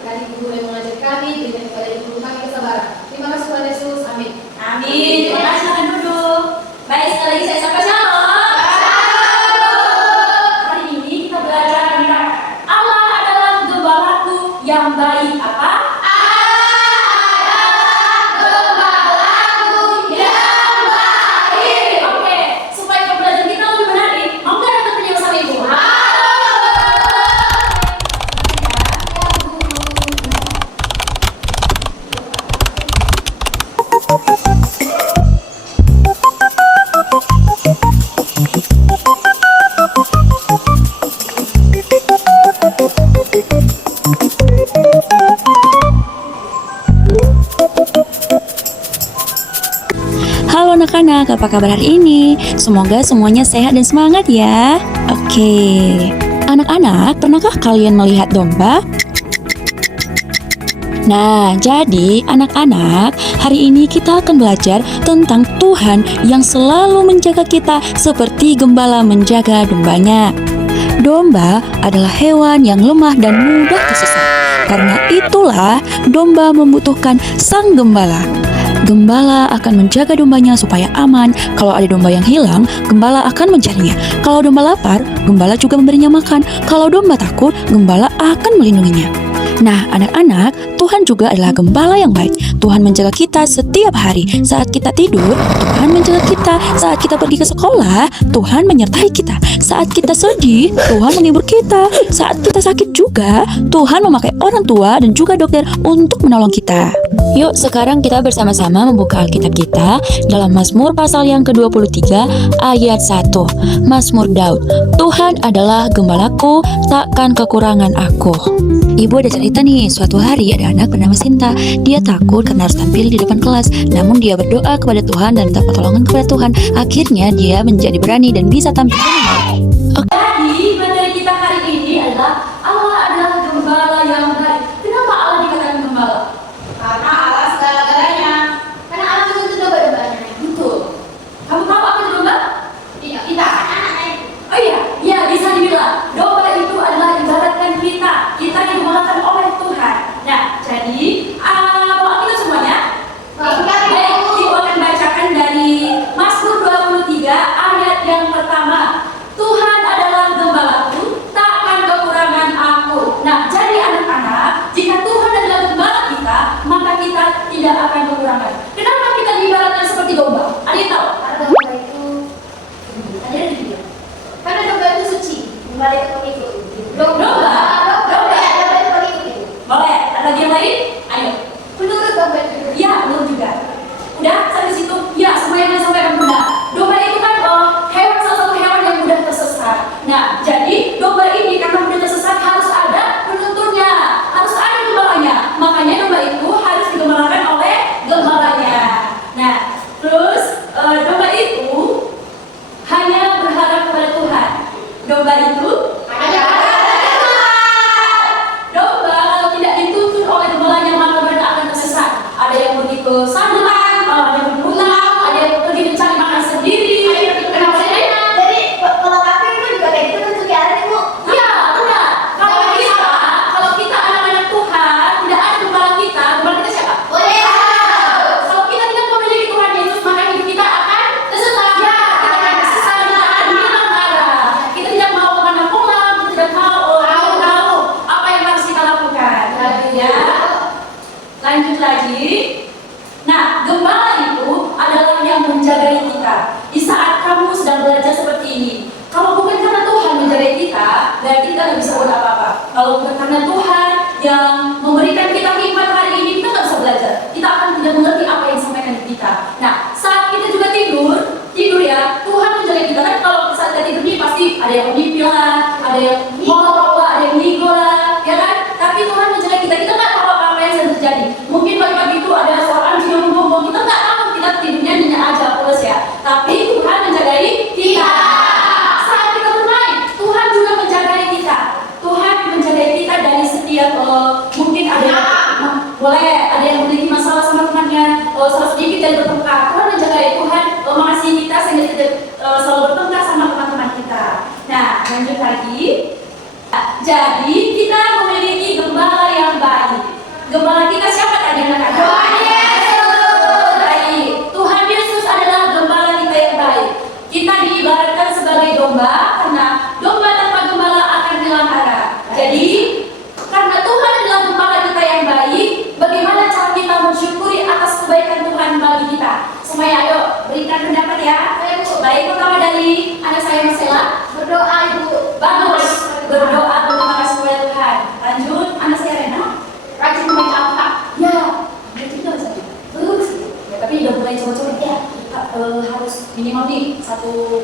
berkati guru yang mengajar kami, berikan kepada ibu kami kesabaran. Terima kasih Tuhan Yesus, amin. Amin. Terima kasih, silakan duduk. Baik, sekali lagi saya sapa shalom. Hari ini kita belajar tentang Allah adalah gembalaku yang baik. Apa? Halo anak-anak, apa kabar hari ini? Semoga semuanya sehat dan semangat ya. Oke, anak-anak, pernahkah kalian melihat domba? Nah, jadi anak-anak, hari ini kita akan belajar tentang Tuhan yang selalu menjaga kita seperti gembala menjaga dombanya. Domba adalah hewan yang lemah dan mudah tersesat. Karena itulah domba membutuhkan sang gembala. Gembala akan menjaga dombanya supaya aman. Kalau ada domba yang hilang, gembala akan mencarinya. Kalau domba lapar, gembala juga memberinya makan. Kalau domba takut, gembala akan melindunginya. Nah, anak-anak, Tuhan juga adalah gembala yang baik. Tuhan menjaga kita setiap hari. Saat kita tidur, Tuhan menjaga kita. Saat kita pergi ke sekolah, Tuhan menyertai kita. Saat kita sedih, Tuhan menghibur kita. Saat kita sakit juga, Tuhan memakai orang tua dan juga dokter untuk menolong kita. Yuk, sekarang kita bersama-sama membuka Alkitab kita dalam Mazmur pasal yang ke-23 ayat 1. Mazmur Daud. Tuhan adalah gembalaku, takkan kekurangan aku. Ibu ada cerita nih, suatu hari ada anak bernama Sinta. Dia takut karena harus tampil di depan kelas. Namun dia berdoa kepada Tuhan dan minta pertolongan kepada Tuhan. Akhirnya dia menjadi berani dan bisa tampil. Jadi, materi kita hari ini adalah Allah adalah gembala yang baik. Kenapa Allah dikatakan gembala? Karena Allah segala-galanya. Karena Allah menuntut domba-dombanya. Betul. Kamu tahu apa itu domba? Iya, kita anak-anak. Oh iya, bisa dibilang domba itu adalah ibaratkan kita. Kita digembalakan oleh Tuhan. Nah, jadi mau kita semuanya? Baik, ibu akan bacakan dari Mazmur 23 ayat yang pertama. Tuhan adalah gembalaku, takkan kekurangan aku. Nah, jadi anak-anak, jika Tuhan adalah gembala kita, maka kita tidak akan kekurangan. Kenapa kita diibaratkan seperti domba? Ada yang tahu? Karena domba itu, Ada yang tidak? karena domba itu suci. Domba itu pengikut. Domba itu pengikut. Boleh, ada lagi yang lain? Ayo. Menurut domba itu. Iya, belum juga. Udah, sampai situ? Ya, semuanya sampaikan benar. Domba itu kan hewan, salah satu hewan yang mudah tersesat. Nah, jadi domba ini karena mudah tersesat harus ada penuturnya, harus ada gembalanya. Makanya domba itu harus digembalakan oleh gembalanya. Nah, terus domba itu hanya berharap kepada Tuhan. Domba itu domba kalau tidak dituntun oleh gembalanya maka mereka akan tersesat. Ada yang pergi ke sandalan, ada yang berpulang, ada yang pergi mencari makan sendiri. Kenapa sih? Jadi kalau kafir itu juga kayak gitu kan kegiatan ibu. Iya, benar. Kalau kita anak-anak Tuhan, tidak ada gembala kita siapa? Kalau kita tidak memiliki Tuhan Yesus, maka hidup kita akan tersesat. Ya, kita akan tersesat, kita akan hilang arah. Kita tidak mau kemana pulang, kita tidak tahu apa yang harus kita lakukan. Ya. Lanjut lagi. Nah, gembala itu adalah yang menjaga kita. Di saat kamu sedang belajar seperti ini, kalau bukan karena Tuhan menjaga kita, berarti kita nggak bisa buat apa-apa. Kalau bukan karena Tuhan yang memberikan kita hikmat hari ini, kita nggak bisa belajar. Kita akan tidak mengerti apa yang disampaikan di kita. Nah, saat kita juga tidur ya, Tuhan menjaga kita kan. Kalau saat kita tidur ini pasti ada yang mimpi lah, ada yang ngolok lah, ada yang ngigo lah, ya kan? Tapi Tuhan menjaga kita nggak tahu apa yang sedang terjadi. Mungkin pagi-pagi itu ada suara anjing yang ngomong, kita nggak tahu, kita tidurnya nyenyak aja pulas ya. Tapi Tuhan menjagai kita. Saat kita bermain, Tuhan juga menjagai kita. Tuhan menjagai kita dari setiap mungkin ada yang boleh, ada yang memiliki masalah sama temannya, salah sedikit dan bertengkar. Tuhan menjagai, Tuhan mengasihi kita sehingga kita selalu bertengkar sama teman-teman kita. Nah, lanjut lagi. Jadi kita memiliki gembala yang baik. ya? Baik, pertama dari anak saya Marcella. Berdoa Ibu. Bagus. Berdoa berterima kasih kepada Tuhan. Lanjut, anak saya Rena. Rajin membaca Alkitab. Ya, berarti udah bisa. Bagus. Ya, tapi udah mulai coba-coba ya. Harus minimal nih satu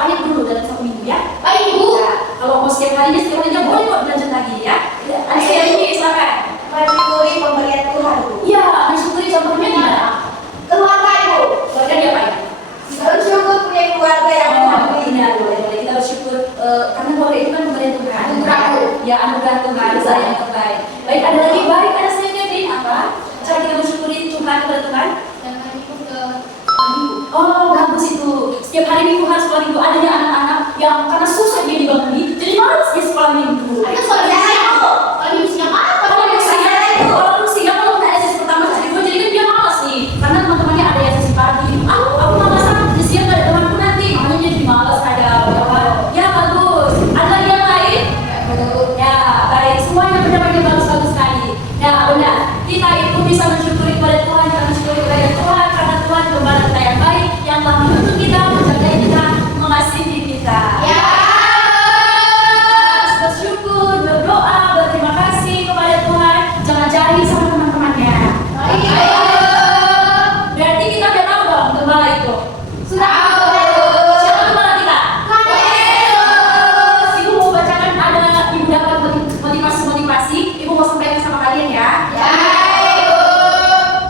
ayat dulu dalam 1 minggu ya. Baik Ibu. Ya, kalau mau setiap harinya boleh kok belajar lagi ya. Anak saya ini silakan. Mensyukuri pemberian Tuhan Ibu. Ya, mensyukuri contohnya gimana? Keluarga Ibu. Keluarga dia apa ya? Bersyukur punya keluarga yang Oh, iya, boleh. Kita bersyukur karena keluarga itu kan pemberian Tuhan. Anugerah. Ya, anugerah Tuhan, saya yang terbaik. Baik, ada lagi baik, ada saya Kevin apa? Cara kita bersyukuri Tuhan kepada Tuhan? Jangan Ibu ke Ibu. Oh, bagus itu. Setiap hari Minggu harus sekolah Minggu. Adanya anak-anak yang karena susah dia dibanguni, jadi malas dia sekolah Minggu. Itu suara siapa Bu? Kalau Ibu siang apa? Kalau nggak ada sesi pertama, sesi kedua, jadi kan dia malas nih. Karena teman-temannya ada yang sesi pagi. Aku malas di siang nggak ada temanku nanti, makanya jadi malas ada. Ya bagus. Ada lagi yang lain? Ya, baik. Semuanya pendapatnya bagus-bagus sekali. Ya, benar. Kita itu bisa mensyukuri kepada Tuhan, kita mensyukuri kepada Tuhan karena Tuhan gembala kita yang baik, yang telah menuntut kita, menjaga kita, mengasihi kita. Ya. Bersyukur, berdoa, berterima kasih kepada Tuhan. Jangan jahil sama teman-temannya. Baik. Berarti kita udah tahu dong gembala itu. Sudah. Siapa gembala kita? Ibu mau bacakan ada ibu dapat motivasi. Ibu mau sampaikan sama kalian ya.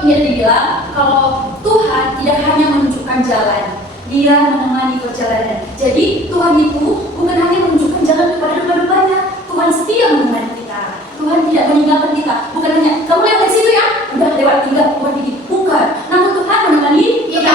Ini ada dibilang kalau Tuhan tidak hanya menunjukkan jalan, Dia menemani perjalanan. Jadi Tuhan itu bukan hanya menunjukkan jalan kepada domba-dombanya, Tuhan setia menemani kita. Tuhan tidak meninggalkan kita. Bukan hanya kamu lewat di situ ya, udah lewat tinggal bukan begini. Bukan. Namun Tuhan menemani kita.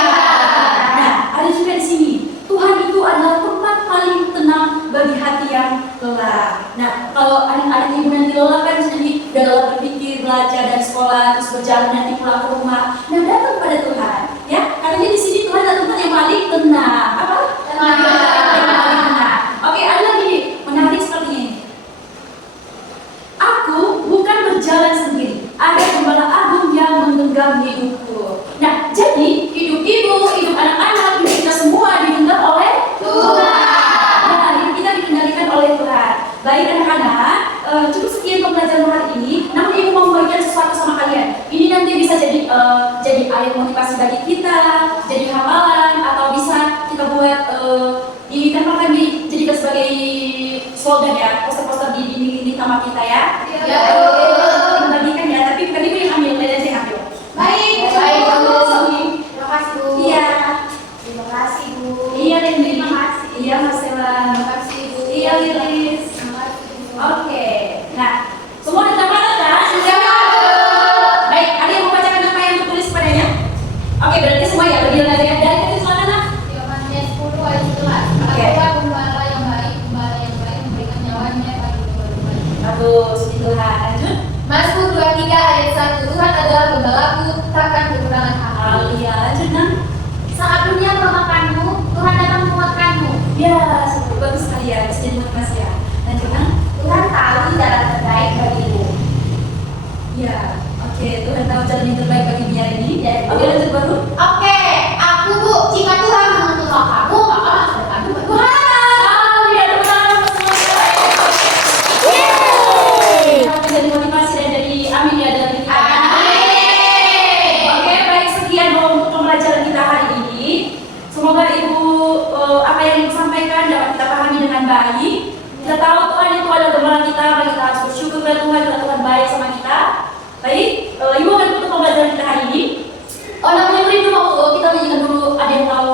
Nah, ada juga di sini. Tuhan itu adalah tempat paling tenang bagi hati yang lelah. Nah, kalau anak-anak ibu nanti lelah kan jadi udah lelah berpikir, belajar dan sekolah, terus berjalan nanti pulang ke rumah. Nah, datang pada Tuhan, ya. Karena di sini Tuhan adalah tempat yang paling tenang. Apa? Tenang. Yang paling tenang. Oke, ada lagi menarik seperti ini. Aku bukan berjalan sendiri. Ada gembala agung yang menggenggam hidupku. Nah, jadi hidup ibu, hidup anak-anak, hidup kita semua digenggam oleh Tuhan. Nah, hidup kita dikendalikan oleh Tuhan. Baik anak-anak, cukup sekian pembelajaran hari ini. Namun ibu mau membagikan sesuatu sama kalian. Ini nanti bisa jadi ayat motivasi bagi kita, jadi hafalan, atau bisa kita buat ditempelkan dijadikan sebagai slogan ya, poster-poster di dinding kamar kita ya. Ya. Kita bagikan ya, tapi bukan ibu yang ambil, kalian saya ambil. Baik. Baik, bagus. Terima kasih Bu. Iya. Terima kasih Bu. Iya, Dendi. Terima kasih. Iya, Marcella. Terima kasih Bu. Iya, Lilis. Terima kasih Bu. Oke. Nah, semua sudah tercatat kan? Sudah. Baik, ada yang mau bacakan apa yang tertulis padanya? Oke, berarti semua ya, berdiri lagi ya. Dari kecil silakan lah. Yohanes 10 ayat 11. Oke. Akulah gembala yang baik memberikan nyawanya bagi domba-dombanya. Bagus, puji Tuhan. Lanjut. Mazmur 23 ayat 1. Tuhan adalah gembalaku, takkan kekurangan aku. Alia, lanjut Nan. Saat dunia melemahkanmu, Tuhan datang menguatkanmu. Ya, super bagus sekali ya. Bisa jadi motivasi ya. Lanjut Nan. Tuhan tahu jalan terbaik bagimu. Ya, oke. Tuhan tahu jalan yang terbaik bagi dia ini. Ya. Oke, lanjut baru. Oke, aku Bu, jika Tuhan menuntut kamu, maka masa depanmu bertuhan. Alia, tepuk tangan untuk semua. Yeay. Bisa jadi motivasi dan jadi amin ya dalam hidup kita. Oke, baik, sekian untuk pembelajaran kita hari ini. Semoga Ibu apa yang Ibu sampaikan dapat kita pahami dengan baik. Kita tahu Tuhan itu adalah gembala kita, maka kita harus bersyukur kepada Tuhan karena Tuhan baik sama kita. Baik, Ibu akan tutup pembelajaran kita hari ini. Namanya murid mau kita menyanyikan dulu. Ada yang tahu?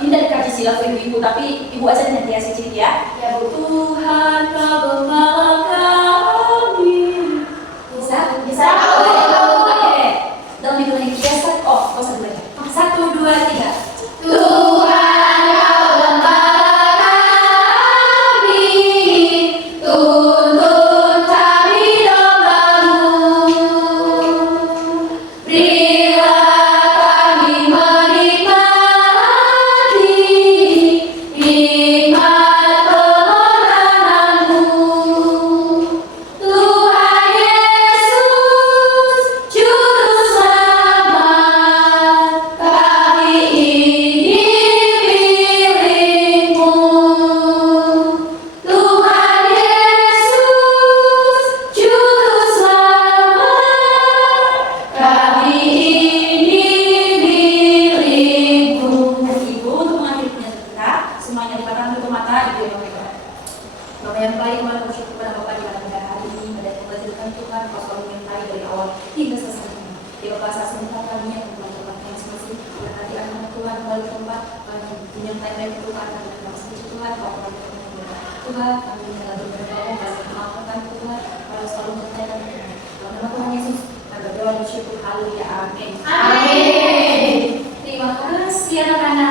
Ini dari kaji sila ibu, tapi Ibu aja nanti ya sedikit ya. Ya Bu. Tuhan kau gembala kami. Bisa? Bisa. Oke. Dalam minggu lagi biasa. Oh, kau satu lagi. 1, 2, 3. Tuhan kau gembala kami, tuntun kami domba-Mu. Berilah kami menikmati nikmat kemenangan-Mu. Tuhan kembali ke tempat menyertai itu akan bermaksud Tuhan bahwa Tuhan kami selalu berdoa dan melakukan Tuhan kalau selalu menyertai kami. Dalam nama Tuhan Yesus kami berdoa dan bersyukur. Haleluya, amin. Amin. Terima kasih anak-anak.